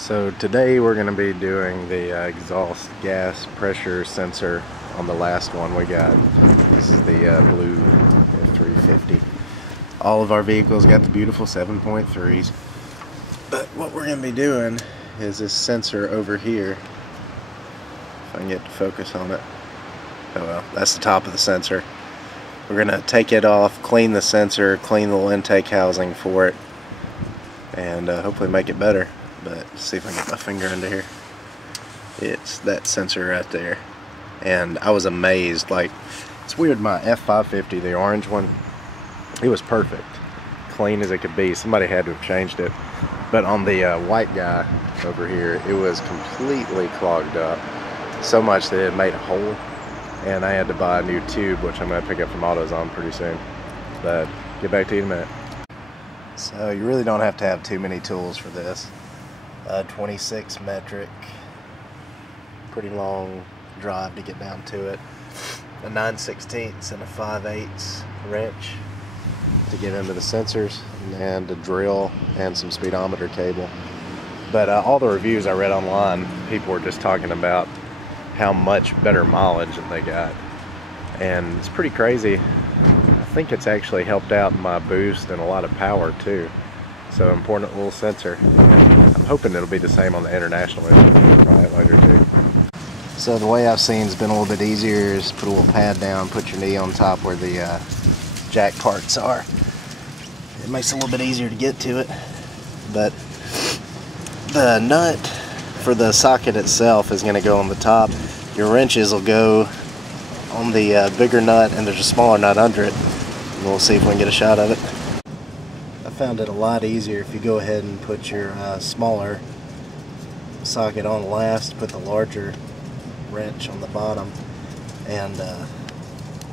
So today we're going to be doing the exhaust gas pressure sensor on the last one we got. This is the blue 350. All of our vehicles got the beautiful 7.3s. But what we're going to be doing is this sensor over here. If I can get to focus on it. Oh well, that's the top of the sensor. We're going to take it off, clean the sensor, clean the little intake housing for it, and hopefully make it better. But see if I can get my finger into here. It's that sensor right there. And I was amazed. Like, it's weird, my F550, the orange one, it was perfect. Clean as it could be. Somebody had to have changed it. But on the white guy over here, it was completely clogged up. So much that it made a hole. And I had to buy a new tube, which I'm going to pick up from AutoZone pretty soon. But get back to you in a minute. So you really don't have to have too many tools for this. 26 metric, pretty long drive to get down to it. A 9/16 and a 5/8 wrench to get into the sensors, and a drill and some speedometer cable. But all the reviews I read online, people were just talking about how much better mileage that they got, and it's pretty crazy. I think it's actually helped out my boost and a lot of power too. So important little sensor. I'm hoping it'll be the same on the international engine. We'll try it later too. So the way I've seen it's been a little bit easier is put a little pad down, put your knee on top where the jack parts are. It makes it a little bit easier to get to it. But the nut for the socket itself is going to go on the top. Your wrenches will go on the bigger nut, and there's a smaller nut under it. And we'll see if we can get a shot of it. I found it a lot easier if you go ahead and put your smaller socket on last, put the larger wrench on the bottom, and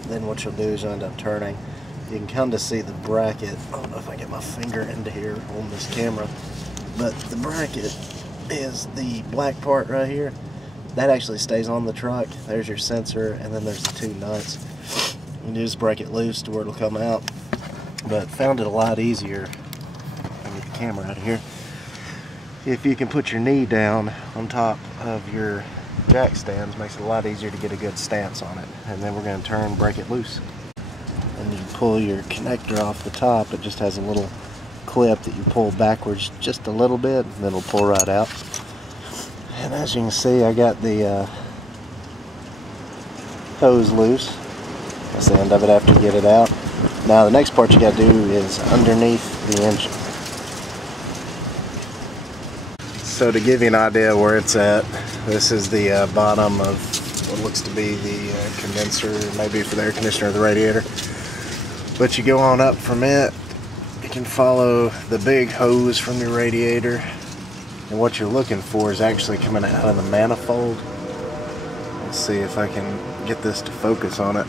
then what you'll do is you'll end up turning. You can kind of see the bracket. I don't know if I get my finger into here on this camera, but the bracket is the black part right here. That actually stays on the truck. There's your sensor, and then there's the two nuts. You just break it loose to where it'll come out. But found it a lot easier. Let me get the camera out of here. If you can put your knee down on top of your jack stands, makes it a lot easier to get a good stance on it. And then we're going to turn, break it loose. And you pull your connector off the top. It just has a little clip that you pull backwards just a little bit, and then it'll pull right out. And as you can see, I got the hose loose. That's the end of it after you get it out. Now the next part you got to do is underneath the engine. So to give you an idea where it's at, this is the bottom of what looks to be the condenser, maybe for the air conditioner or the radiator. But you go on up from it, you can follow the big hose from your radiator, and what you're looking for is actually coming out of the manifold. Let's see if I can get this to focus on it.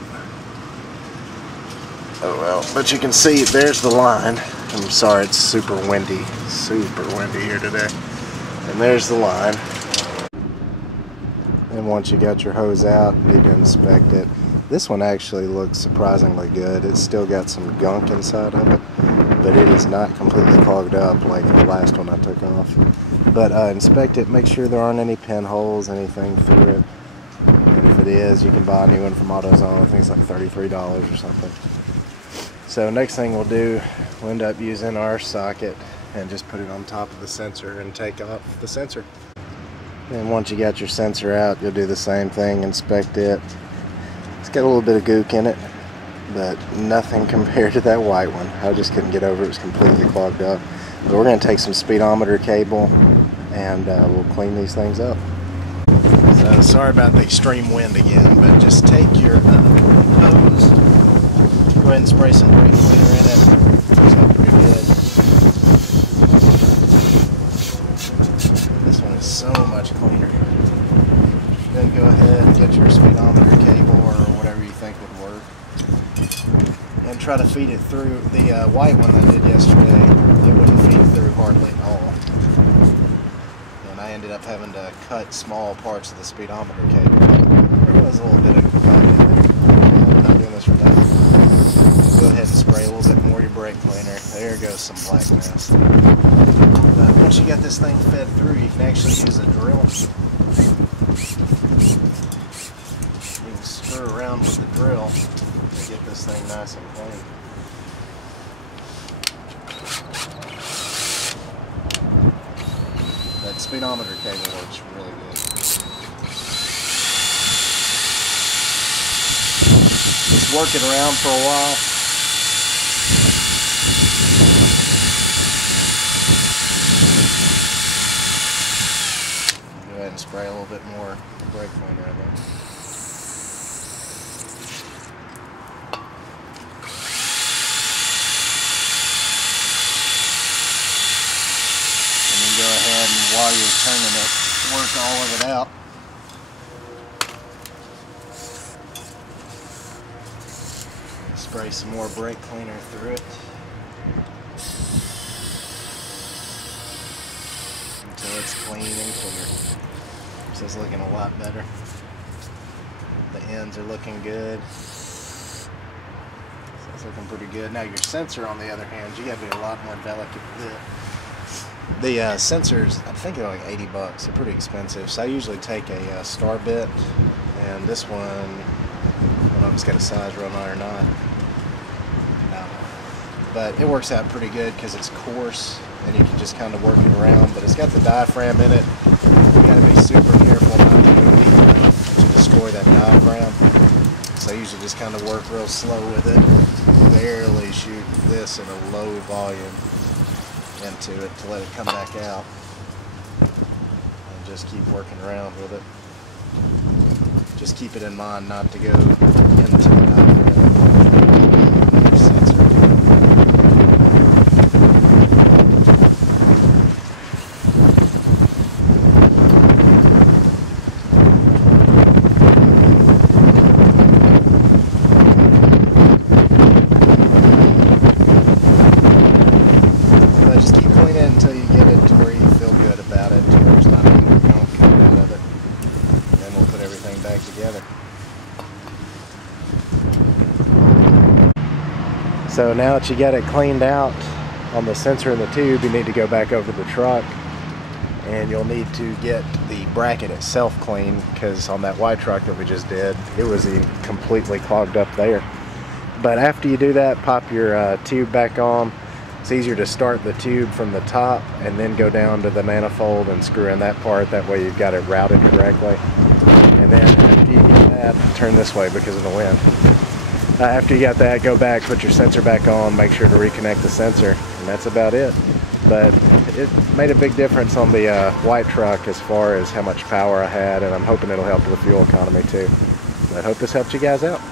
Oh well, but you can see there's the line. I'm sorry, it's super windy here today. And there's the line. And once you got your hose out, you need to inspect it. This one actually looks surprisingly good. It's still got some gunk inside of it, but it is not completely clogged up like the last one I took off. But inspect it, make sure there aren't any pinholes, anything through it. And if it is, you can buy a new one from AutoZone. I think it's like $33 or something. So next thing we'll do, we'll end up using our socket and just put it on top of the sensor and take off the sensor. And once you got your sensor out, you'll do the same thing, inspect it. It's got a little bit of gook in it, but nothing compared to that white one. I just couldn't get over it. It was completely clogged up. But we're going to take some speedometer cable and we'll clean these things up. So sorry about the extreme wind again, but just take your hose, go ahead and spray some brake cleaner in it. Looks like pretty good. This one is so much cleaner. Then go ahead and get your speedometer cable or whatever you think would work, and try to feed it through. The white one I did yesterday, it wouldn't feed through hardly at all, and I ended up having to cut small parts of the speedometer cable. There was a little bit of gunk in there. I'm not doing this for that. Go ahead and spray a little bit more of your brake cleaner. There goes some black mess. once you get this thing fed through, you can actually use a drill. You can screw around with the drill to get this thing nice and clean. That speedometer cable works really good. Just work it around for a while. Go ahead and spray a little bit more brake cleaner in there. And then go ahead and while you're turning it, work all of it out. Spray some more brake cleaner through it until it's clean and clear. So it's looking a lot better. The ends are looking good. So it's looking pretty good. Now your sensor, on the other hand, you got to be a lot more delicate with it. The sensors, I think they're like 80 bucks. They're pretty expensive. So I usually take a star bit, and this one, I don't know if it's got a size run on it or not. But it works out pretty good because it's coarse and you can just kind of work it around. But it's got the diaphragm in it. You got to be super careful not to go deep enough to destroy that diaphragm. So I usually just kind of work real slow with it. Barely shoot this at a low volume into it to let it come back out. And just keep working around with it. Just keep it in mind not to go into the diaphragm. Until you get it to where you feel good about it, to where there's not any more gunk coming out of it. And then we'll put everything back together. So now that you got it cleaned out on the sensor and the tube, you need to go back over the truck and you'll need to get the bracket itself clean, because on that white truck that we just did, it was completely clogged up there. But after you do that, pop your tube back on. It's easier to start the tube from the top and then go down to the manifold and screw in that part. That way you've got it routed correctly. And then after you get that, turn this way because of the wind. After you got that, go back, put your sensor back on, make sure to reconnect the sensor, and that's about it. But it made a big difference on the white truck as far as how much power I had, and I'm hoping it'll help with the fuel economy too. I hope this helped you guys out.